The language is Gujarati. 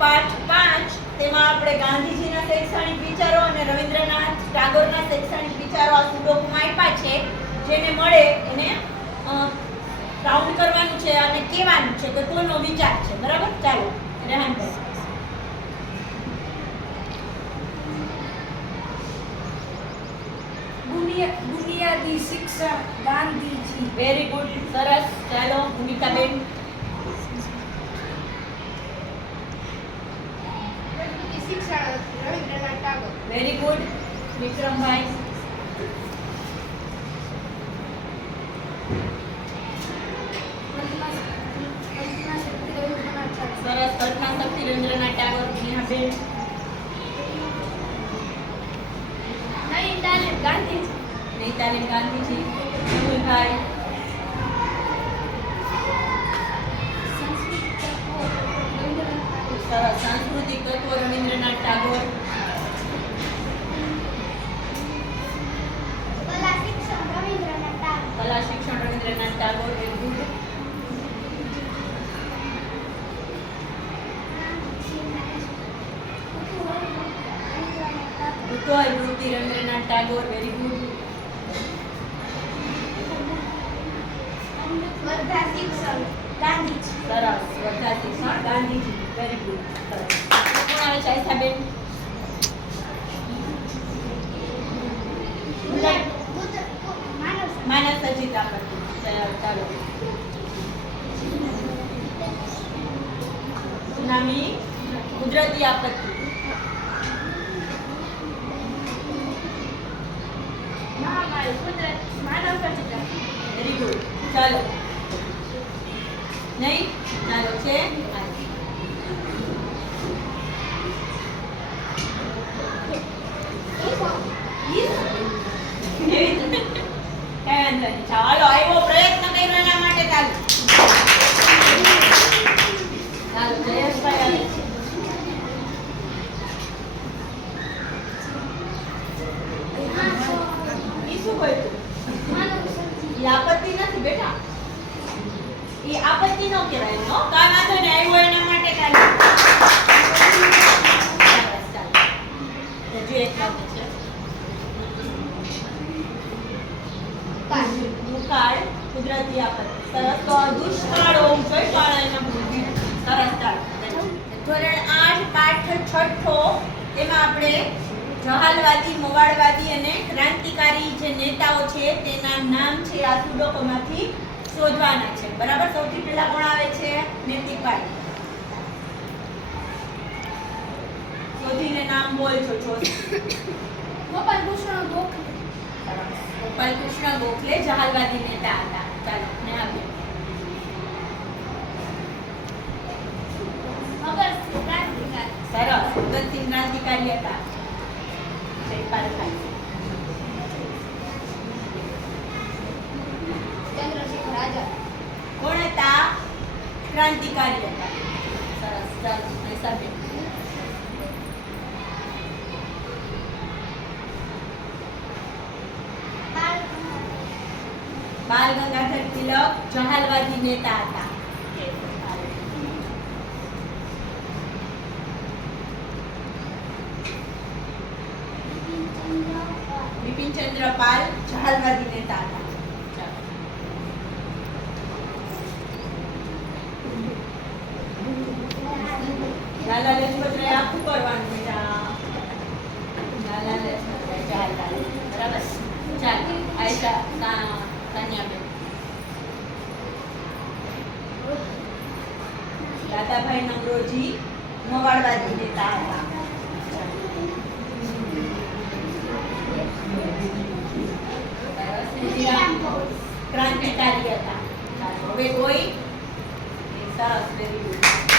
પાઠ 5 તેમાં આપણે ગાંધીજીના શૈક્ષણિક વિચારો અને રવિન્દ્રનાથ ટાગોરના શૈક્ષણિક વિચારો આ સુડોકમાં આપ્યા છે. જેને મળે એને કાઉન્ટ કરવાનું છે અને કહેવાનું છે કે કોનો વિચાર છે. બરાબર? ચાલો રેહાનભાઈ. બુનિયાદી શિક્ષણ ગાંધીજી. વેરી ગુડ, સરસ. ચાલો ભૂમિકાબેન. શિક્ષણ રવિન્દ્રનાથ ટાગોર. વેરી ગુડ, વિક્રમભાઈ. સરસ, કલ્પના શક્તિ રવિન્દ્રનાથ ટાગોર. નેહાબેન. નઈ તાલીમ ગાંધીજી. નૈતાલીન ગાંધીજી. અમુલભાઈ. સરસ, સાંસ્કૃતિક તત્વો રવિન્દ્રનાથ ટાગોર. કલા શિક્ષણ રવિન્દ્રનાથ ટાગોર. કલા શિક્ષણ રવિન્દ્રનાથ ટાગોર. Very good. કુતૂહલ વૃત્તિ રવિન્દ્રનાથ ટાગોર. Very good. સ્પર્ધા શિક્ષણ ગાંધીજી. સરસ, સ્પર્ધા શિક્ષણ ગાંધીજી. Very good. સરસ. કોણ આવે છે? આયશાબેન. માનવ સર્જિત આપત્તિ. ચાલો. સુનામી કુદરતી આપત્તિ. મહામારી કુદરત માનવ સર્જિત. Very good. ચાલો. નહીં? ચાલો છે. કઈ વાંધો નહીં. ચાલો, આવ્યો પ્રયત્ન કર્યો એના માટે. ચાલો ચાલો જયેશભાઈ આવે છે. ઈ શું બોલ્યું? ઈ આપત્તિ નથી બેટા. ઈ આપત્તિ નો કહેવાય. નો કા વાંધો ને આવ્યો એના માટે. ચાલો સરસ. ચાલો હજુ એક વાક્ય છે. દુષ્કાળ કુદરતી આપત્તિ. સરસ. તો દુષ્કાળ હોવું જોઈએ. કાળ એના ભૂમિ. સરસ. ચાલો ધોરણ 8 પાઠ 6 તેમાં આપણે જહાલવાદી, મોવાડવાદી અને ક્રાંતિકારી જે નેતાઓ છે તેના નામ છે આ સુડોકોમાંથી શોધવાના છે. બરાબર? સૌથી પહેલા કોણ આવે છે? નૈતિકભાઈ. શોધીને નામ બોલજો. ગોપાલ કૃષ્ણ ગોખલે. ગોપાલ કૃષ્ણ ગોખલે જહાલવાદી નેતા હતા. ચાલો ને આપીએ. ભગતસિંહ ક્રાંતિકારી. સરસ. ભગતસિંહ ક્રાંતિકારી હતા. જયપાલભાઈ. ચંદ્રશેખર આઝાદ. કોણ હતા? ક્રાંતિકારી હતા. સરસ. ચાલો આયશાબેન. બાલ ગંગાધર તિલક જહાલવાદી નેતા હતા. બિપિનચંદ્ર પાલ જહાલવાદી નેતા હતા. લાલા લજપતરાય આખું કરવાનું બેટા. લાલા લજપતરાય જહાલવાદી. બરાબર? ચાલો આયશા તાનિયાબેન. દાદાભાઈ નવરોજી મોવાડવાદી નેતા હતા. ક્રાંતિકારી હતા. હવે કોઈ સરસ. Very good.